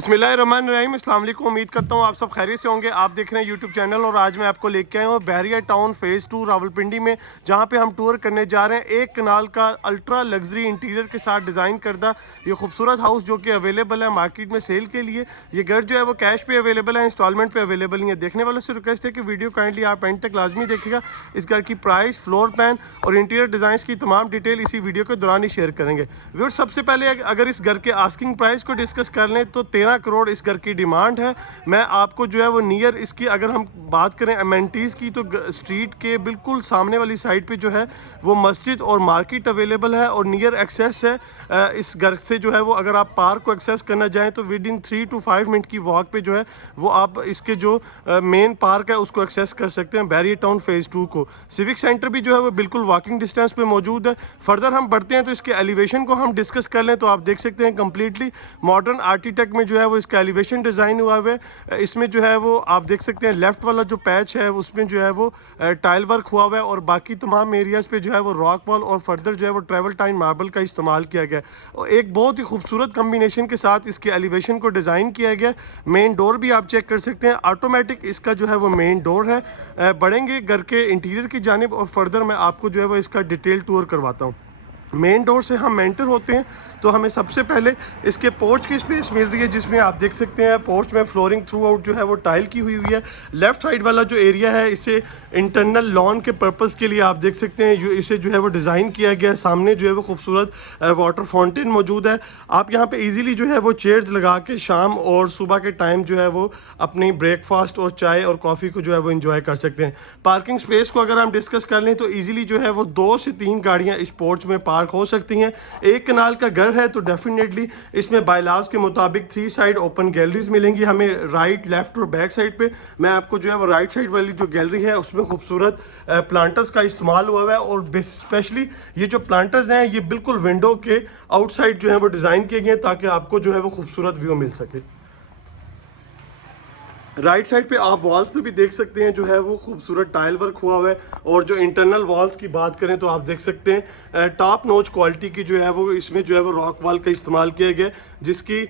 बिस्मिल्लाहिर्रहमानिर्रहीम, अस्सलाम वालेकुम। उम्मीद करता हूँ आप सब खैरियत से होंगे। आप देख रहे हैं यूट्यूब चैनल और आज मैं आपको लेके आया हूँ बहरिया टाउन फ़ेज़ 2 रावलपिंडी में, जहाँ पे हम टूर करने जा रहे हैं। एक कनाल का अल्ट्रा लग्जरी इंटीरियर के साथ डिज़ाइन करदा ये खूबसूरत हाउस जो कि अवेलेबल है मार्केट में सेल के लिए। ये घर जो है वो कैश पे अवेलेबल है, इंस्टॉलमेंट पे अवेलेबल नहीं है। देखने वालों से रिक्वेस्ट है कि वीडियो काइंडली आप एंड तक लाजमी देखिएगा। इस घर की प्राइस, फ्लोर प्लान और इंटीरियर डिज़ाइन की तमाम डिटेल इसी वीडियो के दौरान ही शेयर करेंगे। व्यूअर्स, सबसे पहले अगर इस घर के आस्किंग प्राइस को डिस्कस कर लें तो 13 करोड़ इस घर की डिमांड है। मैं आपको जो है वो नियर इसकी अगर हम बात करें अमेनिटीज़ की तो स्ट्रीट के बिल्कुल सामने वाली साइड पे जो है वो मस्जिद और मार्केट अवेलेबल है और नियर एक्सेस है। इस घर से जो है वो अगर आप पार्क को एक्सेस करना चाहें तो विद इन 3 to 5 मिनट की वॉक पे जो है वो आप इसके जो मेन पार्क है उसको एक्सेस कर सकते हैं। बहरिया टाउन फ़ेज़ 2 को सिविक सेंटर भी जो है वो बिल्कुल वॉकिंग डिस्टेंस पे मौजूद है। फर्दर हम बढ़ते हैं तो इसके एलिवेशन को हम डिस्कस कर लें तो आप देख सकते हैं कम्प्लीटली मॉडर्न आर्किटेक्ट में जो है वो इसका एलिवेशन डिज़ाइन हुआ हुआ है। इसमें जो है वो आप देख सकते हैं लेफ्ट वाला जो पैच है उसमें जो है वो टाइल वर्क हुआ हुआ है और बाकी तमाम एरियाज़ पे जो है वो रॉक वॉल और फर्दर जो है वो ट्रेवल टाइन मार्बल का इस्तेमाल किया गया और एक बहुत ही खूबसूरत कम्बिनेशन के साथ इसके एलिवेशन को डिज़ाइन किया गया। मेन डोर भी आप चेक कर सकते हैं, ऑटोमेटिक इसका जो है वो मेन डोर है। बढ़ेंगे घर के इंटीरियर की जानिब और फर्दर मैं आपको जो है वो इसका डिटेल टूर करवाता हूँ। मेन डोर से हम एंटर होते हैं तो हमें सबसे पहले इसके पोर्च की स्पेस मिल रही है, जिसमें आप देख सकते हैं पोर्च में फ्लोरिंग थ्रू आउट जो है वो टाइल की हुई है। लेफ़्ट साइड वाला जो एरिया है इसे इंटरनल लॉन के पर्पस के लिए आप देख सकते हैं इसे जो है वो डिज़ाइन किया गया है। सामने जो है वो खूबसूरत वाटर फाउंटेन मौजूद है। आप यहाँ पे इजीली जो है वो चेयर्स लगा के शाम और सुबह के टाइम जो है वो अपनी ब्रेकफास्ट और चाय और कॉफ़ी को जो है वो इंजॉय कर सकते हैं। पार्किंग स्पेस को अगर हम डिस्कस कर लें तो ईजिली जो है वो 2 से 3 गाड़ियाँ इस पोर्च में पार्क हो सकती हैं। एक कनाल का घर है तो डेफिनेटली इसमें बायलाज के मुताबिक 3 साइड ओपन गैलरीज मिलेंगी हमें, राइट, लेफ्ट और बैक साइड पे। मैं आपको जो है वो राइट साइड वाली जो गैलरी है उसमें खूबसूरत प्लांटर्स का इस्तेमाल हुआ है और स्पेशली ये जो प्लांटर्स हैं ये बिल्कुल विंडो के आउटसाइड जो है वो डिज़ाइन किए गए हैं ताकि आपको जो है वो खूबसूरत व्यू मिल सके। राइट साइड पे आप वॉल्स पे भी देख सकते हैं जो है वो खूबसूरत टाइल वर्क हुआ हुआ है और जो इंटरनल वॉल्स की बात करें तो आप देख सकते हैं टॉप नोच क्वालिटी की जो है वो इसमें जो है वो रॉक वॉल का इस्तेमाल किया गया जिसकी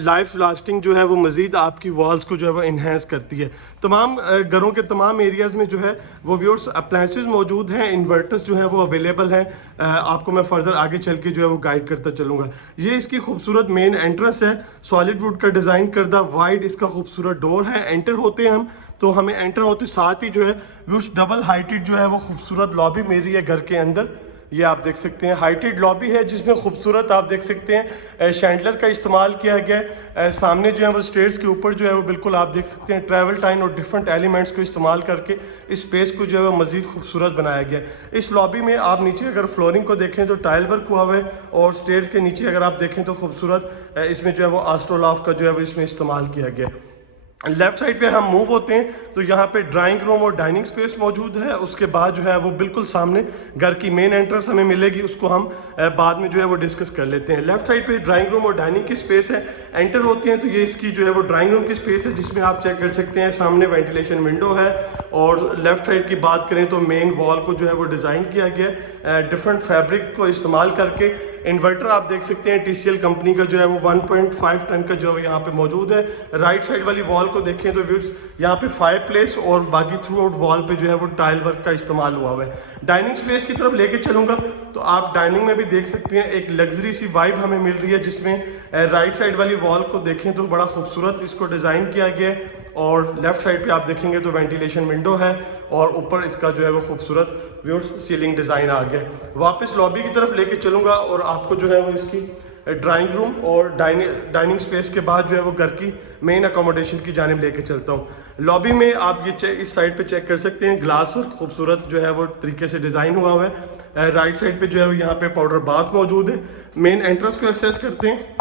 लाइफ लास्टिंग जो है वो मज़ीद आपकी वॉल्स को जो है वो इन्हेंस करती है। तमाम घरों के तमाम एरियाज़ में जो है वो व्यूअर्स अप्लायंसेस मौजूद हैं, इन्वर्टर्स जो है वो अवेलेबल हैं। आपको मैं फर्दर आगे चल के जो है वो गाइड करता चलूँगा। ये इसकी खूबसूरत मेन एंट्रेंस है, सॉलिड वुड का डिज़ाइन करदा वाइड इसका खूबसूरत डोर है। एंटर होते हैं हम तो हमें एंटर होते साथ ही जो है व्यूअर्स डबल हाइटेड जो है वो खूबसूरत लॉबी मिल रही है घर के अंदर। ये आप देख सकते हैं हाइटेड लॉबी है जिसमें खूबसूरत आप देख सकते हैं शैंडलर का इस्तेमाल किया गया है। सामने जो है वो स्टेयर्स के ऊपर जो है वो बिल्कुल आप देख सकते हैं ट्रैवल टाइन और डिफरेंट एलिमेंट्स को इस्तेमाल करके इस स्पेस को जो है वो मज़ीद खूबसूरत बनाया गया है। इस लॉबी में आप नीचे अगर फ्लोरिंग को देखें तो टाइल वर्क हुआ हुआ है और स्टेयर्स के नीचे अगर आप देखें तो खूबसूरत इसमें जो है वो आस्ट्रोलाफ का जो है वो इसमें इस्तेमाल किया गया है। लेफ्ट साइड पे हम मूव होते हैं तो यहाँ पे ड्राइंग रूम और डाइनिंग स्पेस मौजूद है। उसके बाद जो है वो बिल्कुल सामने घर की मेन एंट्रेंस हमें मिलेगी, उसको हम बाद में जो है वो डिस्कस कर लेते हैं। लेफ्ट साइड पे ड्राइंग रूम और डाइनिंग की स्पेस है। एंटर होते हैं तो ये इसकी जो है वो ड्राइंग रूम की स्पेस है जिसमें आप चेक कर सकते हैं सामने वेंटिलेशन विंडो है और लेफ्ट साइड की बात करें तो मेन वॉल को जो है वो डिज़ाइन किया गया डिफरेंट फैब्रिक को इस्तेमाल करके। इन्वर्टर आप देख सकते हैं TCL कंपनी का जो है वो 1.5 टन का जो है यहाँ पे मौजूद है। राइट साइड वाली वॉल को देखें तो व्यूअर्स यहाँ पे फायर प्लेस और बाकी थ्रू आउट वॉल पे जो है वो टाइल वर्क का इस्तेमाल हुआ है। डाइनिंग स्पेस की तरफ लेके चलूँगा तो आप डाइनिंग में भी देख सकते हैं एक लग्जरी सी वाइब हमें मिल रही है जिसमें राइट साइड वाली वॉल को देखें तो बड़ा खूबसूरत इसको डिज़ाइन किया गया है और लेफ्ट साइड पे आप देखेंगे तो वेंटिलेशन विंडो है और ऊपर इसका जो है वो खूबसूरत व्यूअर्स सीलिंग डिज़ाइन आ गया। वापस लॉबी की तरफ लेके चलूँगा और आपको जो है वो इसकी ड्राइंग रूम और डाइनिंग स्पेस के बाद जो है वो घर की मेन अकोमोडेशन की जानिब लेके चलता हूँ। लॉबी में आप ये इस साइड पे चेक कर सकते हैं ग्लास वर्क खूबसूरत जो है वो तरीके से डिज़ाइन हुआ है। राइट साइड पे जो है यहाँ पे पाउडर बाथ मौजूद है। मेन एंट्रेंस को एक्सेस करते हैं।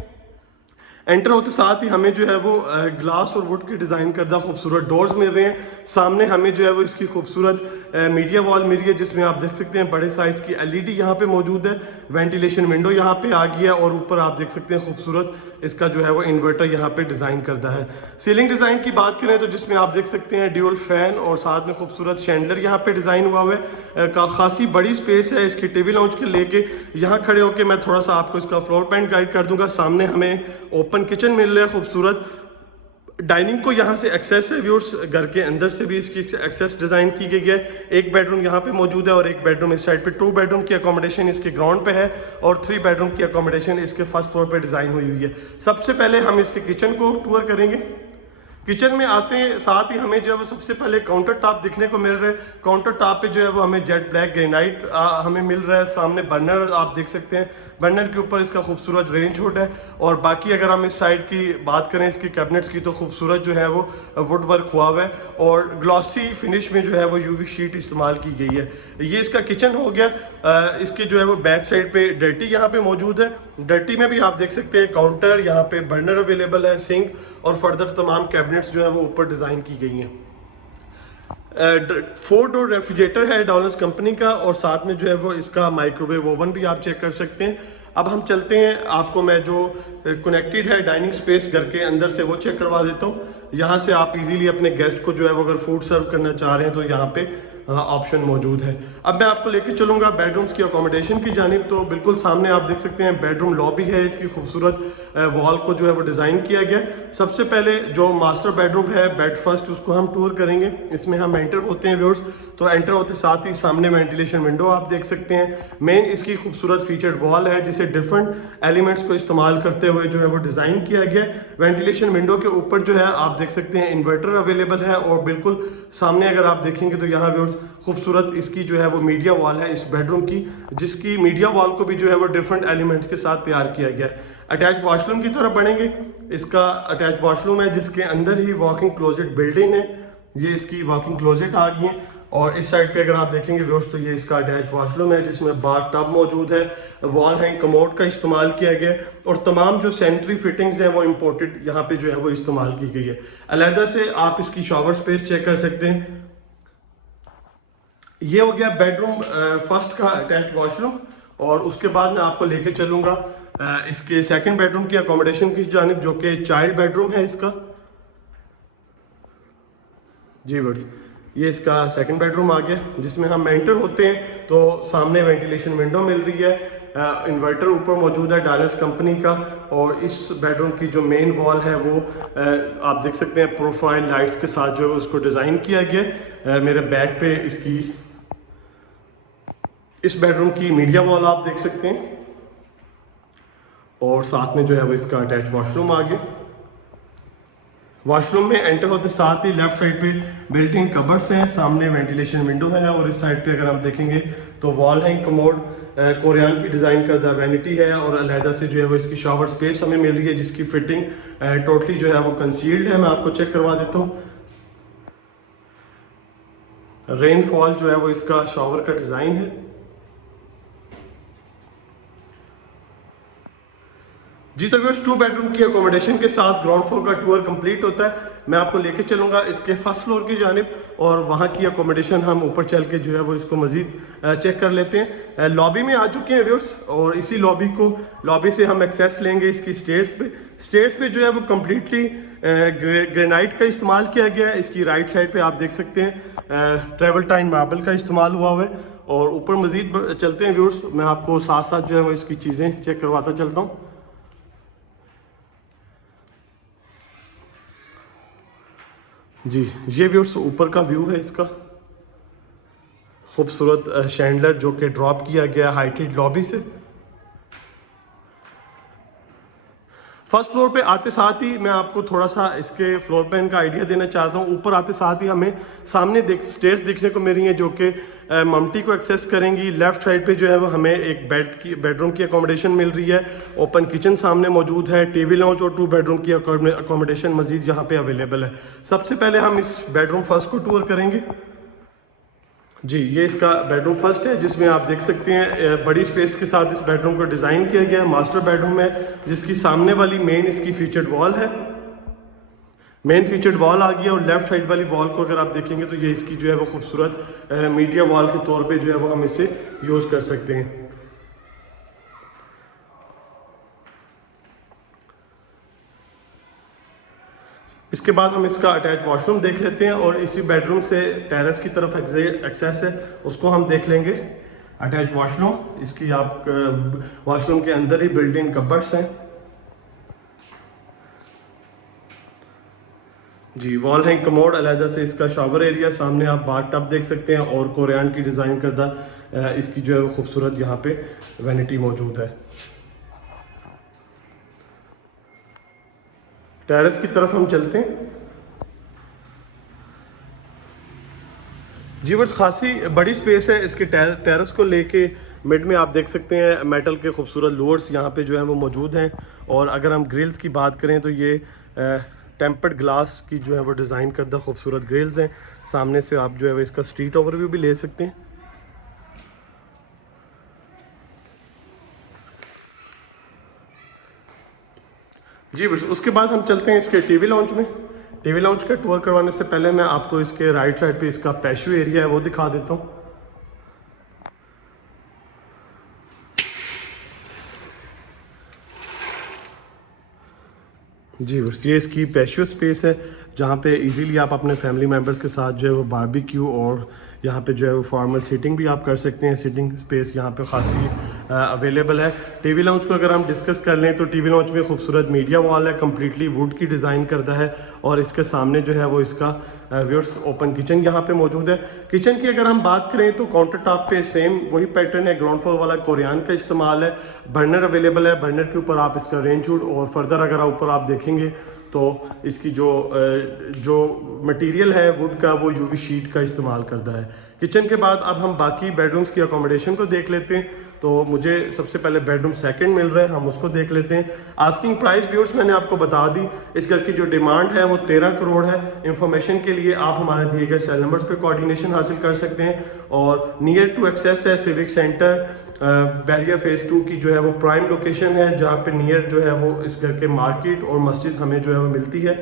एंटर होते साथ ही हमें जो है वो ग्लास और वुड के डिज़ाइन करदा खूबसूरत डोर्स मिल रहे हैं। सामने हमें जो है वो इसकी खूबसूरत मीडिया वॉल मिल रही है जिसमें आप देख सकते हैं बड़े साइज़ की LED यहाँ पे मौजूद है। वेंटिलेशन विंडो यहाँ पे आ गई है और ऊपर आप देख सकते हैं खूबसूरत इसका जो है वो इन्वर्टर यहाँ पे डिज़ाइन करता है। सीलिंग डिज़ाइन की बात करें तो जिसमें आप देख सकते हैं ड्यूल फैन और साथ में खूबसूरत शैंडलर यहाँ पे डिज़ाइन हुआ हुआ है। खासी बड़ी स्पेस है इसकी टीवी लाउंज के लेके। यहाँ खड़े होकर मैं थोड़ा सा आपको इसका फ्लोर प्लान गाइड कर दूंगा। सामने हमें ओपन किचन मिल रहा है खूबसूरत। डाइनिंग को यहाँ से एक्सेस है व्यूअर्स, घर के अंदर से भी इसकी एक्सेस डिज़ाइन की गई है। एक बेडरूम यहाँ पे मौजूद है और एक बेडरूम इस साइड पे। 2 बेडरूम की अकोमोडेशन इसके ग्राउंड पे है और 3 बेडरूम की अकोमोडेशन इसके फर्स्ट फ्लोर पे डिज़ाइन हुई हुई है। सबसे पहले हम इसके किचन को टूर करेंगे। किचन में आते हैं साथ ही हमें जो है वो सबसे पहले काउंटर टॉप दिखने को मिल रहा है। काउंटर टॉप पे जो है वो हमें जेट ब्लैक ग्रेनाइट हमें मिल रहा है। सामने बर्नर आप देख सकते हैं, बर्नर के ऊपर इसका खूबसूरत रेंज हुड है। और बाकी अगर हम इस साइड की बात करें इसकी कैबिनेट्स की तो खूबसूरत जो है वो वुड वर्क हुआ हुआ है और ग्लॉसी फिनिश में जो है वो यूवी शीट इस्तेमाल की गई है। ये इसका किचन हो गया। इसके जो है वो बैक साइड पे डर्टी यहाँ पे मौजूद है। डर्टी में भी आप देख सकते हैं काउंटर, यहाँ पे बर्नर अवेलेबल है, सिंक और फर्दर तमाम कैबिनेट्स जो है वो ऊपर डिज़ाइन की गई हैं। 4 डोर रेफ्रिजरेटर है डॉलर्स कंपनी का और साथ में जो है वो इसका माइक्रोवेव ओवन भी आप चेक कर सकते हैं। अब हम चलते हैं, आपको मैं जो कनेक्टेड है डाइनिंग स्पेस घर के अंदर से वो चेक करवा देता हूँ। यहाँ से आप इजीली अपने गेस्ट को जो है वो अगर फूड सर्व करना चाह रहे हैं तो यहाँ पे ऑप्शन मौजूद है। अब मैं आपको लेके चलूंगा बेडरूम्स की अकोमोडेशन की जानिब। तो बिल्कुल सामने आप देख सकते हैं बेडरूम लॉबी है, इसकी खूबसूरत वॉल को जो है वो डिज़ाइन किया गया। सबसे पहले जो मास्टर बेडरूम है बेड फर्स्ट, उसको हम टूर करेंगे। इसमें हम एंटर होते हैं व्यूअर्स, तो एंटर होते साथ ही सामने वेंटिलेशन विंडो आप देख सकते हैं। मेन इसकी खूबसूरत फीचर्ड वॉल है जिसे डिफरेंट एलिमेंट्स को इस्तेमाल करते हुए जो है वो डिज़ाइन किया गया। वेंटिलेशन विंडो के ऊपर जो है आप देख सकते हैं इन्वर्टर अवेलेबल है और बिल्कुल सामने अगर आप देखेंगे तो यहाँ व्यूअर्स खूबसूरत इसकी जो है वो मीडिया वॉल है इस बेडरूम की, जिसकी मीडिया वॉल को भी जो है वो डिफरेंट एलिमेंट्स के साथ तैयार किया गया है। अटैच वॉशरूम की तरफ बढ़ेंगे। इसका अटैच वॉशरूम है जिसके अंदर ही वॉकिंग क्लोजेट बिल्डिंग है। ये इसकी वॉकिंग क्लोजेट आ गई है और इस साइड पे अगर आप देखेंगे व्यूअर्स तो ये इसका अटैच वॉशरूम है जिसमें बाथ टब मौजूद है। वॉल हैंग कमोड का इस्तेमाल किया गया और तमाम जो सैनिटरी फिटिंग्स हैं वो इम्पोर्टेड यहाँ पे जो है वो इस्तेमाल की गई है। अलहदा से आप इसकी शॉवर स्पेस चेक कर सकते हैं। ये हो गया बेडरूम फर्स्ट का अटैच वॉशरूम और उसके बाद मैं आपको लेके चलूंगा इसके सेकंड बेडरूम की अकोमोडेशन की जानिब, जो कि चाइल्ड बेडरूम है इसका। जी बस ये इसका सेकंड बेडरूम आ गया जिसमें हम एंटर होते हैं तो सामने वेंटिलेशन विंडो मिल रही है। इन्वर्टर ऊपर मौजूद है डायलस कंपनी का और इस बेडरूम की जो मेन वॉल है वो आप देख सकते हैं प्रोफाइल लाइट्स के साथ जो है उसको डिज़ाइन किया गया। मेरे बैक पे इसकी इस बेडरूम की मीडिया वॉल आप देख सकते हैं और साथ में जो है वो इसका अटैच वॉशरूम आ गया। वॉशरूम में एंटर होते साथ ही लेफ्ट साइड पे बिल्ट इन कबर्ड्स हैं, सामने वेंटिलेशन विंडो है और इस साइड पे अगर हम देखेंगे तो वॉल हैंग कमोड कोरियन की डिज़ाइन करदा वैनिटी है और अलहदा से जो है वो इसकी शॉवर स्पेस हमें मिल रही है जिसकी फिटिंग टोटली जो है वो कंसील्ड है। मैं आपको चेक करवा देता हूँ। रेनफॉल जो है वो इसका शॉवर का डिज़ाइन है। जी तो व्यूअर्स 2 बेडरूम की अकोमोडेशन के साथ ग्राउंड फ्लोर का टूर कंप्लीट होता है। मैं आपको लेके चलूंगा इसके फर्स्ट फ्लोर की जानिब और वहाँ की अकोमोडेशन हम ऊपर चल के जो है वो इसको मजीद चेक कर लेते हैं। लॉबी में आ चुके हैं व्यूअर्स और इसी लॉबी से हम एक्सेस लेंगे इसकी स्टेयर्स पे जो है वो कम्प्लीटली ग्रेनाइट का इस्तेमाल किया गया है। इसकी राइट साइड पे आप देख सकते हैं ट्रेवल टाइम मार्बल का इस्तेमाल हुआ हुआ है और ऊपर मजीद चलते हैं व्यूअर्स। मैं आपको साथ साथ जो है वो इसकी चीज़ें चेक करवाता चलता हूँ। जी ये व्यूअर्स ऊपर का व्यू है इसका, खूबसूरत शैंडलर जो कि ड्रॉप किया गया हाइटेड लॉबी से। फर्स्ट फ्लोर पे आते साथ ही मैं आपको थोड़ा सा इसके फ्लोर प्लान का आइडिया देना चाहता हूँ। ऊपर आते साथ ही हमें सामने स्टेयर्स दिखने को मिल रही हैं जो कि मम्टी को एक्सेस करेंगी। लेफ्ट साइड पे जो है वो हमें एक बेडरूम की अकोमोडेशन मिल रही है। ओपन किचन सामने मौजूद है। टीवी लाउंज और 2 बेडरूम की अकोमोडेशन मजीद यहाँ पे अवेलेबल है। सबसे पहले हम इस बेडरूम फर्स्ट को टूर करेंगे। जी ये इसका बेडरूम फर्स्ट है जिसमें आप देख सकते हैं बड़ी स्पेस के साथ इस बेडरूम को डिज़ाइन किया गया है। मास्टर बेडरूम है जिसकी सामने वाली मेन इसकी फीचर्ड वॉल है। मेन फीचर्ड वॉल आ गया और लेफ्ट साइड वाली वॉल को अगर आप देखेंगे तो ये इसकी जो है वो खूबसूरत मीडिया वॉल के तौर पे जो है वो हम इसे यूज़ कर सकते हैं। इसके बाद हम इसका अटैच वॉशरूम देख लेते हैं और इसी बेडरूम से टेरेस की तरफ एक्सेस है, उसको हम देख लेंगे। अटैच वॉशरूम, इसकी आप वॉशरूम के अंदर ही बिल्ट इन कबर्ड्स हैं जी। वॉल हैंग कमोड, अलहदा से इसका शावर एरिया, सामने आप बाथ टब देख सकते हैं और कोरियान की डिज़ाइन करदा इसकी जो है वो खूबसूरत यहाँ पे वैनिटी मौजूद है। टेरेस की तरफ हम चलते हैं जी। बस खासी बड़ी स्पेस है इसके टेरेस को लेके। मिड में आप देख सकते हैं मेटल के खूबसूरत लोअर्स यहाँ पे जो है वो मौजूद हैं। और अगर हम ग्रिल्स की बात करें तो ये टेम्पर्ड ग्लास की जो है वो डिज़ाइन करदा खूबसूरत ग्रिल्स हैं। सामने से आप जो है वो इसका स्ट्रीट ओवरव्यू भी ले सकते हैं जी। बस उसके बाद हम चलते हैं इसके टीवी लाउंज में। टीवी लाउंज का टूर करवाने से पहले मैं आपको इसके राइट साइड पे इसका पैशो एरिया है वो दिखा देता हूँ जी। बस ये इसकी पैशियो स्पेस है जहाँ पे इजीली आप अपने फैमिली मेम्बर्स के साथ जो है वो बारबेक्यू और यहाँ पे जो है वो फॉर्मल सीटिंग भी आप कर सकते हैं। सीटिंग स्पेस यहाँ पे खासी अवेलेबल है। टीवी लाउंज को अगर हम डिस्कस कर लें तो टीवी लाउंज में खूबसूरत मीडिया वॉल है, कम्प्लीटली वुड की डिज़ाइन करता है। और इसके सामने जो है वो इसका व्यूअर्स ओपन किचन यहाँ पे मौजूद है। किचन की अगर हम बात करें तो काउंटर टॉप पे सेम वही पैटर्न है, ग्राउंड फ्लोर वाला कोरियान का इस्तेमाल है। बर्नर अवेलेबल है, बर्नर के ऊपर आप इसका रेंज हुड और फर्दर अगर ऊपर आप देखेंगे तो इसकी जो मटेरियल है वुड का वो यूवी शीट का इस्तेमाल करता है। किचन के बाद अब हम बाकी बेडरूम्स की अकोमोडेशन को देख लेते हैं। तो मुझे सबसे पहले बेडरूम सेकंड मिल रहा है, हम उसको देख लेते हैं। आस्किंग प्राइस व्यूअर्स मैंने आपको बता दी। इस घर की जो डिमांड है वो 13 करोड़ है। इंफॉर्मेशन के लिए आप हमारे दिए गए सेल नंबर्स पे कोऑर्डिनेशन हासिल कर सकते हैं। और नियर टू एक्सेस है सिविक सेंटर, बैरियर फेज 2 की जो है वो प्राइम लोकेशन है जहाँ पे नियर जो है वो इस घर के मार्केट और मस्जिद हमें जो है वो मिलती है।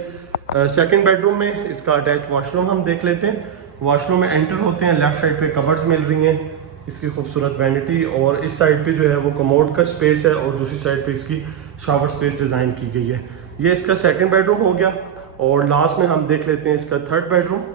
सेकंड बेडरूम में इसका अटैच वॉशरूम हम देख लेते हैं। वॉशरूम में एंटर होते हैं, लेफ्ट साइड पे कबर्ड्स मिल रही हैं, इसकी खूबसूरत वैनिटी, और इस साइड पे जो है वो कमोड का स्पेस है और दूसरी साइड पे इसकी शावर स्पेस डिज़ाइन की गई है। ये इसका सेकंड बेडरूम हो गया। और लास्ट में हम देख लेते हैं इसका थर्ड बेडरूम।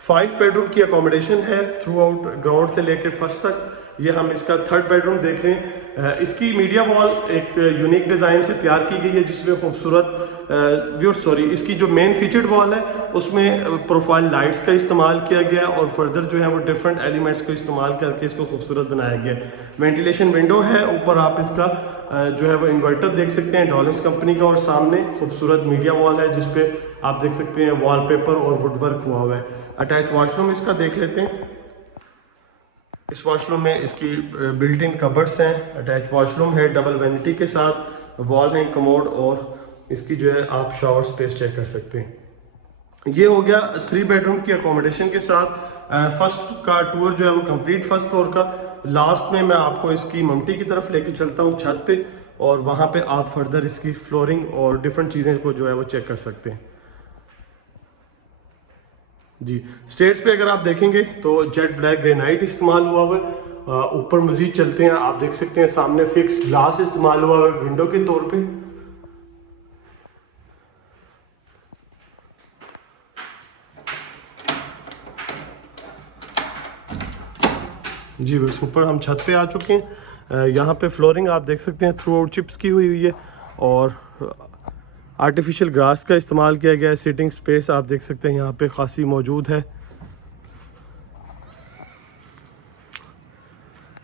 5 बेडरूम की अकोमोडेशन है थ्रू आउट, ग्राउंड से लेकर फर्स्ट तक। ये हम इसका थर्ड बेडरूम देख रहे हैं। इसकी मीडिया वॉल एक यूनिक डिज़ाइन से तैयार की गई है जिसमें खूबसूरत इसकी जो मेन फीचर्ड वॉल है उसमें प्रोफाइल लाइट्स का इस्तेमाल किया गया है और फर्दर जो है वो डिफरेंट एलिमेंट्स को इस्तेमाल करके इसको खूबसूरत बनाया गया है। वेंटिलेशन विंडो है, ऊपर आप इसका जो है वो इन्वर्टर देख सकते हैं डॉलिस कंपनी का, और सामने खूबसूरत मीडिया वॉल है जिसपे आप देख सकते हैं वॉलपेपर और वुडवर्क हुआ हुआ है। अटैच वॉशरूम इसका देख लेते हैं। इस वॉशरूम में इसकी बिल्ट इन कबर्ड्स हैं, अटैच वॉशरूम है डबल वैनिटी के साथ, वॉल है कमोड, और इसकी जो है आप शावर स्पेस चेक कर सकते हैं। ये हो गया 3 बेडरूम की अकोमोडेशन के साथ। फर्स्ट का टूर जो है वो कंप्लीट फर्स्ट फ्लोर का। लास्ट में मैं आपको इसकी ममटी की तरफ लेके चलता हूँ छत पे, और वहाँ पे आप फर्दर इसकी फ्लोरिंग और डिफरेंट चीज़ें को जो है वो चेक कर सकते हैं जी। स्टेट्स पे अगर आप देखेंगे तो जेट ब्लैक ग्रेनाइट इस्तेमाल हुआ हुआ है। ऊपर मजीद चलते हैं, आप देख सकते हैं सामने फिक्स्ड ग्लास इस्तेमाल हुआ है विंडो के तौर पे। जी बस ऊपर हम छत पे आ चुके हैं। यहाँ पे फ्लोरिंग आप देख सकते हैं थ्रू आउट चिप्स की हुई है और आर्टिफिशियल ग्रास का इस्तेमाल किया गया है। सीटिंग स्पेस आप देख सकते हैं यहाँ पे खासी मौजूद है।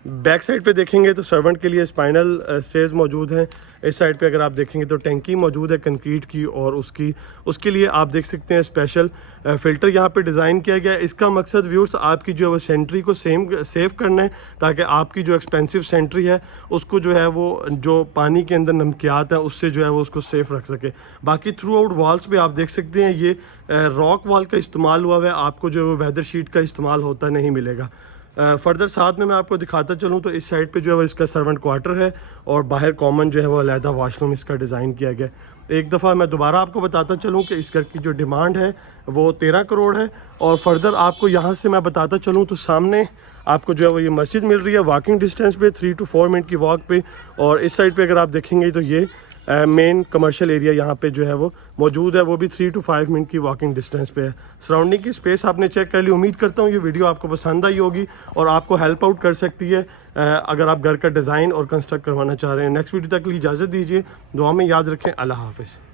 बैक साइड पे देखेंगे तो सर्वेंट के लिए स्पाइनल स्टेज मौजूद हैं। इस साइड पे अगर आप देखेंगे तो टैंकी मौजूद है कंक्रीट की, और उसके लिए आप देख सकते हैं स्पेशल फ़िल्टर यहाँ पे डिज़ाइन किया गया है। इसका मकसद व्यूअर्स आपकी जो है वो सेंट्री को सेव करना है, ताकि आपकी जो एक्सपेंसिव सेंट्री है उसको जो है वो जो पानी के अंदर नमकियात है उससे जो है वो उसको सेफ रख सके। बाकी थ्रू आउट वॉल्स पे आप देख सकते हैं ये रॉक वॉल का इस्तेमाल हुआ है, आपको जो है वो वेदर शीट का इस्तेमाल होता नहीं मिलेगा। फर्दर साथ में मैं आपको दिखाता चलूँ तो इस साइड पे जो है वो इसका सर्वेंट क्वार्टर है, और बाहर कॉमन जो है वो अलहदा वॉशरूम इसका डिज़ाइन किया गया। एक दफ़ा मैं दोबारा आपको बताता चलूँ कि इस घर की जो डिमांड है वो 13 करोड़ है। और फर्दर आपको यहाँ से मैं बताता चलूँ तो सामने आपको जो है वो ये मस्जिद मिल रही है वॉकिंग डिस्टेंस पे, 3 to 4 मिनट की वॉक पे। और इस साइड पे अगर आप देखेंगे तो ये मेन कमर्शियल एरिया यहाँ पे जो है वो मौजूद है, वो भी 3 to 5 मिनट की वॉकिंग डिस्टेंस पे है। सराउंडिंग की स्पेस आपने चेक कर ली। उम्मीद करता हूँ ये वीडियो आपको पसंद आई होगी और आपको हेल्प आउट कर सकती है अगर आप घर का डिज़ाइन और कंस्ट्रक्ट करवाना चाह रहे हैं। नेक्स्ट वीडियो तक के लिए इजाज़त दीजिए, दुआ में याद रखें। अल्लाह हाफिज़।